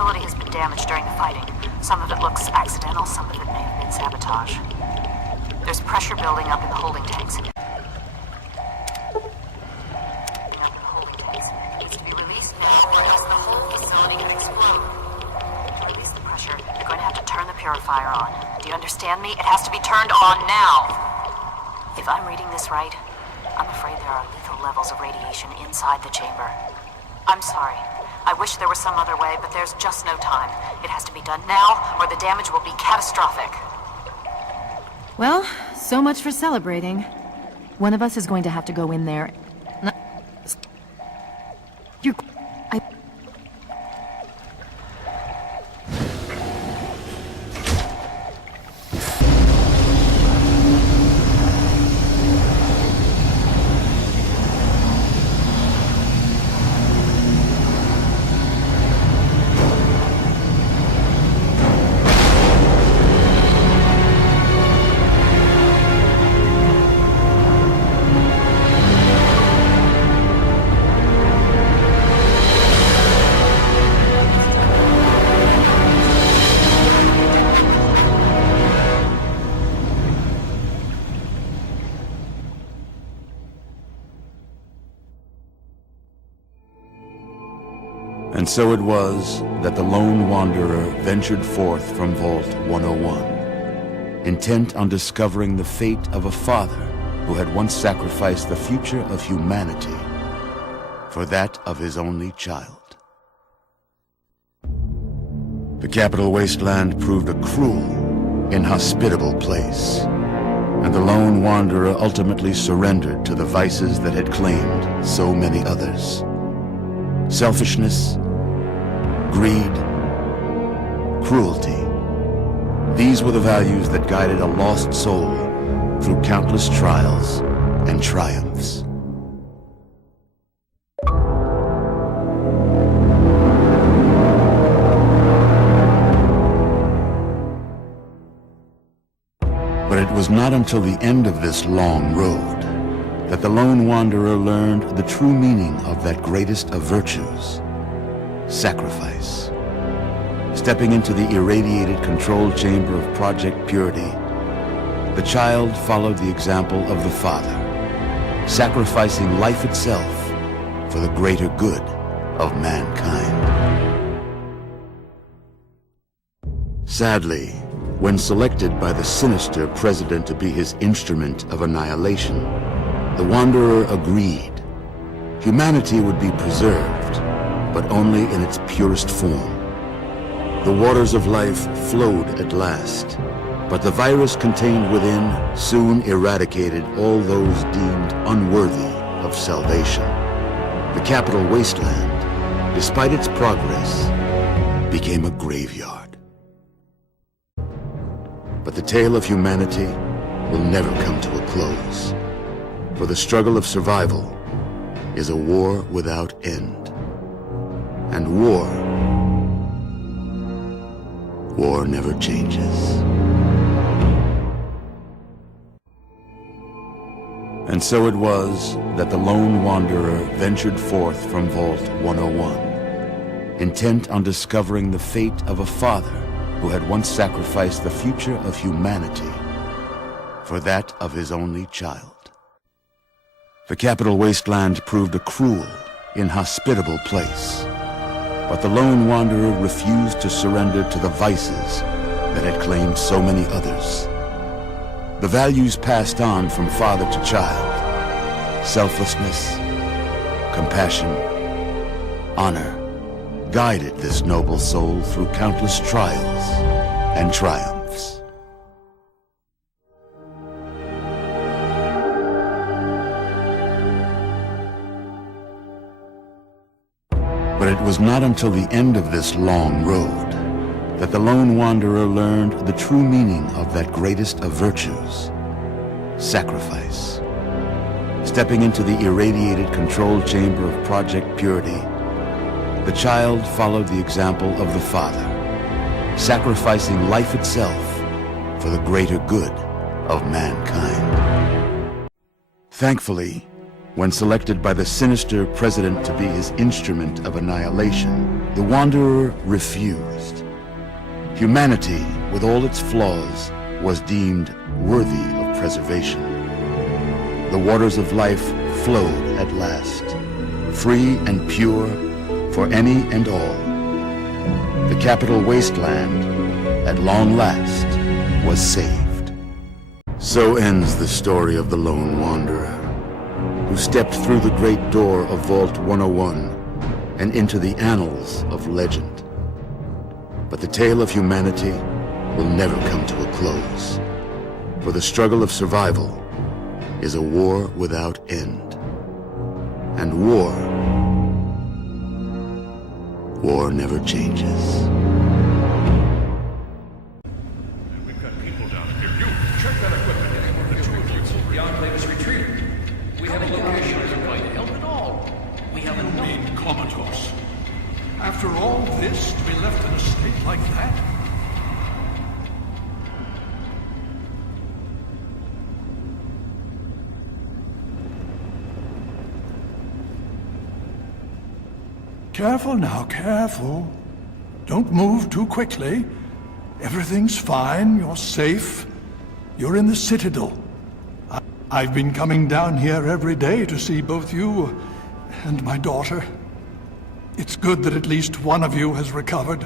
facility has been damaged during the fighting. Some of it looks accidental, some of it may have been sabotage. There's pressure building up in the holding tanks. It needs to be released now, or else the whole facility could explode. To release the pressure, you're going to have to turn the purifier on. Do you understand me? It has to be turned on now! If I'm reading this right, I'm afraid there are lethal levels of radiation inside the chamber. I'm sorry. I wish there was some other way, but there's just no time. It has to be done now, or the damage will be catastrophic. Well, so much for celebrating. One of us is going to have to go in there. You're... And so it was that the lone wanderer ventured forth from Vault 101, intent on discovering the fate of a father who had once sacrificed the future of humanity for that of his only child. The capital wasteland proved a cruel, inhospitable place, and the lone wanderer ultimately surrendered to the vices that had claimed so many others. Selfishness, greed, cruelty. These were the values that guided a lost soul through countless trials and triumphs. But it was not until the end of this long road that the lone wanderer learned the true meaning of that greatest of virtues, sacrifice. Stepping into the irradiated control chamber of Project Purity, the child followed the example of the father, sacrificing life itself for the greater good of mankind. Sadly, when selected by the sinister president to be his instrument of annihilation, the wanderer agreed. Humanity would be preserved, but only in its purest form. The waters of life flowed at last, but the virus contained within soon eradicated all those deemed unworthy of salvation. The capital wasteland, despite its progress, became a graveyard. But the tale of humanity will never come to a close. For the struggle of survival is a war without end. And war never changes. And so it was that the lone wanderer ventured forth from Vault 101, intent on discovering the fate of a father who had once sacrificed the future of humanity for that of his only child. The capital wasteland proved a cruel, inhospitable place, but the lone wanderer refused to surrender to the vices that had claimed so many others. The values passed on from father to child, selflessness, compassion, honor, guided this noble soul through countless trials and triumphs. But it was not until the end of this long road that the lone wanderer learned the true meaning of that greatest of virtues, sacrifice. Stepping into the irradiated control chamber of Project Purity, the child followed the example of the father, sacrificing life itself for the greater good of mankind. Thankfully, when selected by the sinister president to be his instrument of annihilation, The Wanderer refused. Humanity, with all its flaws, was deemed worthy of preservation. The waters of life flowed at last, free and pure for any and all. The capital wasteland, at long last, was saved. So ends the story of the Lone Wanderer, who stepped through the great door of Vault 101 and into the annals of legend. But the tale of humanity will never come to a close, for the struggle of survival is a war without end. And war never changes. We've got people down here. You, check that equipment. The two of you. The Enclave is retreating. We have a location isn't going to help at all. We have a mean comatose. After all this, to be left in a state like that? Careful now, careful. Don't move too quickly. Everything's fine, you're safe. You're in the Citadel. I've been coming down here every day to see both you and my daughter. It's good that at least one of you has recovered.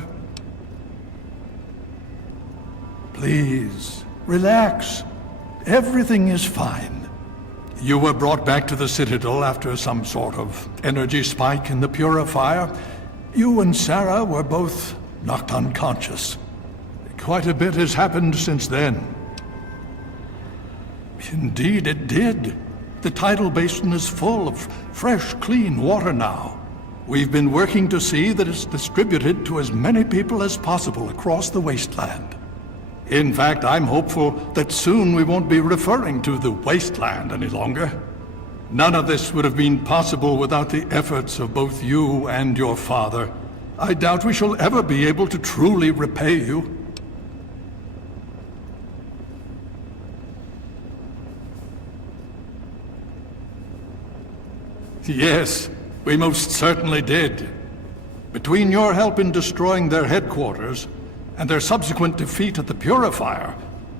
Please, relax. Everything is fine. You were brought back to the Citadel after some sort of energy spike in the purifier. You and Sarah were both knocked unconscious. Quite a bit has happened since then. Indeed, it did. The tidal basin is full of fresh, clean water now. We've been working to see that it's distributed to as many people as possible across the wasteland. In fact, I'm hopeful that soon we won't be referring to the wasteland any longer. None of this would have been possible without the efforts of both you and your father. I doubt we shall ever be able to truly repay you. Yes, we most certainly did. Between your help in destroying their headquarters and their subsequent defeat at the Purifier,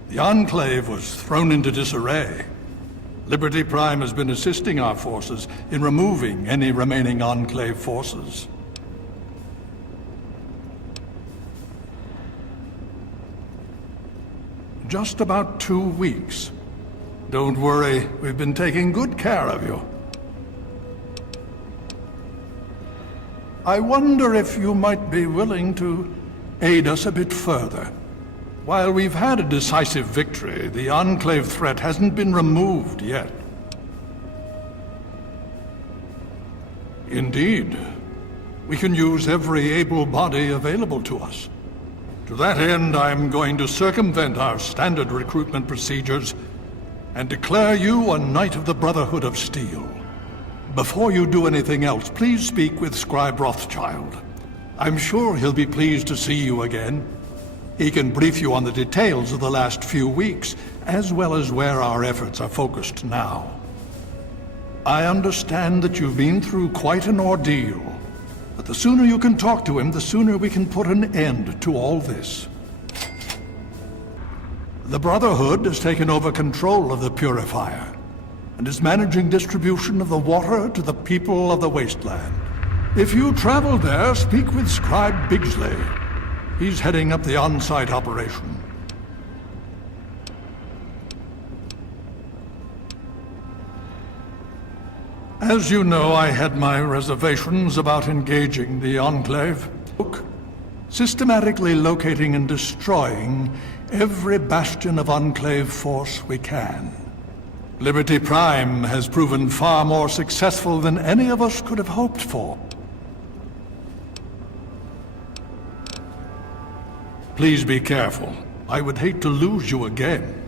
the Enclave was thrown into disarray. Liberty Prime has been assisting our forces in removing any remaining Enclave forces. Just about 2 weeks. Don't worry, we've been taking good care of you. I wonder if you might be willing to aid us a bit further. While we've had a decisive victory, the Enclave threat hasn't been removed yet. Indeed, we can use every able body available to us. To that end, I'm going to circumvent our standard recruitment procedures and declare you a Knight of the Brotherhood of Steel. Before you do anything else, please speak with Scribe Rothschild. I'm sure he'll be pleased to see you again. He can brief you on the details of the last few weeks, as well as where our efforts are focused now. I understand that you've been through quite an ordeal, but the sooner you can talk to him, the sooner we can put an end to all this. The Brotherhood has taken over control of the Purifier, and is managing distribution of the water to the people of the wasteland. If you travel there, speak with Scribe Bigsley. He's heading up the on-site operation. As you know, I had my reservations about engaging the Enclave. Systematically locating and destroying every bastion of Enclave force we can. Liberty Prime has proven far more successful than any of us could have hoped for. Please be careful. I would hate to lose you again.